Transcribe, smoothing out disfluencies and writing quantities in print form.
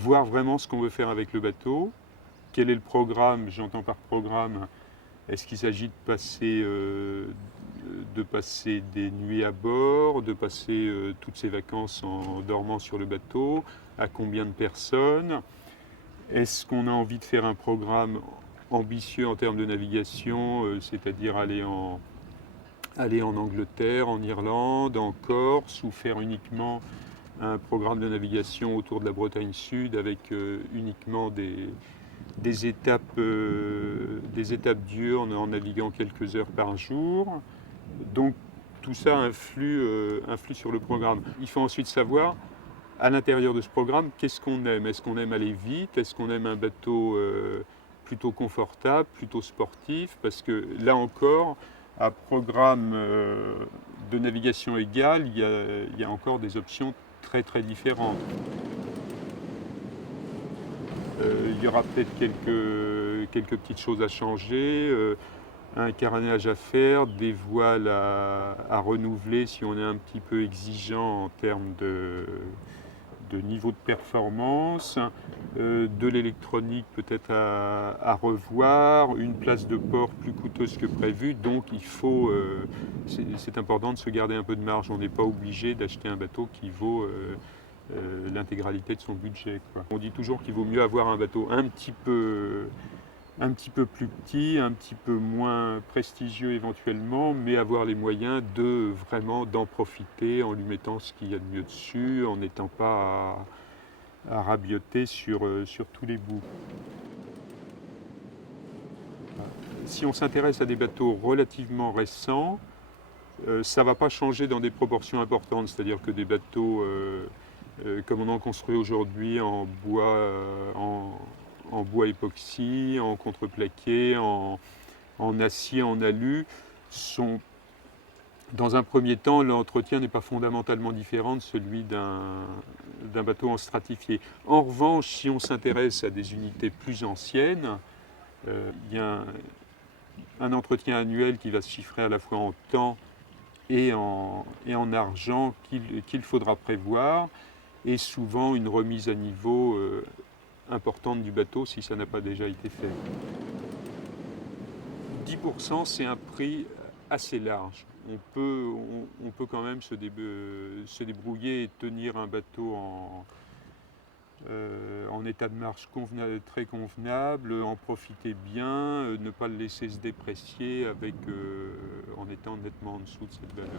voir vraiment ce qu'on veut faire avec le bateau. Quel est le programme? J'entends par programme, est-ce qu'il s'agit de passer des nuits à bord, de passer toutes ses vacances en dormant sur le bateau? À combien de personnes? Est-ce qu'on a envie de faire un programme ambitieux en termes de navigation, c'est-à-dire aller en Angleterre, en Irlande, en Corse, ou faire uniquement un programme de navigation autour de la Bretagne Sud avec uniquement des étapes diurnes en naviguant quelques heures par jour. Donc tout ça influe sur le programme. Il faut ensuite savoir, à l'intérieur de ce programme, qu'est-ce qu'on aime. Est-ce qu'on aime aller vite? Est-ce qu'on aime un bateau plutôt confortable, plutôt sportif? Parce que là encore, à programme de navigation égal, il y a encore des options très très différentes. Il y aura peut-être quelques petites choses à changer, un carénage à faire, des voiles à renouveler si on est un petit peu exigeant en termes de niveau de performance, de l'électronique peut-être à revoir, une place de port plus coûteuse que prévu, donc c'est important de se garder un peu de marge. On n'est pas obligé d'acheter un bateau qui vaut l'intégralité de son budget, quoi. On dit toujours qu'il vaut mieux avoir un bateau un petit peu plus petit, un petit peu moins prestigieux éventuellement, mais avoir les moyens d'en profiter en lui mettant ce qu'il y a de mieux dessus, en n'étant pas à rabioter sur tous les bouts. Si on s'intéresse à des bateaux relativement récents, ça ne va pas changer dans des proportions importantes, c'est-à-dire que des bateaux comme on en construit aujourd'hui en bois époxy, en contreplaqué, en acier, en alu, sont, dans un premier temps, l'entretien n'est pas fondamentalement différent de celui d'un bateau en stratifié. En revanche, si on s'intéresse à des unités plus anciennes, il y a un entretien annuel qui va se chiffrer à la fois en temps et en argent qu'il faudra prévoir, et souvent une remise à niveau importante du bateau si ça n'a pas déjà été fait. 10%, c'est un prix assez large. On peut quand même se débrouiller et tenir un bateau en état de marche très convenable, en profiter bien, ne pas le laisser se déprécier en étant nettement en dessous de cette valeur.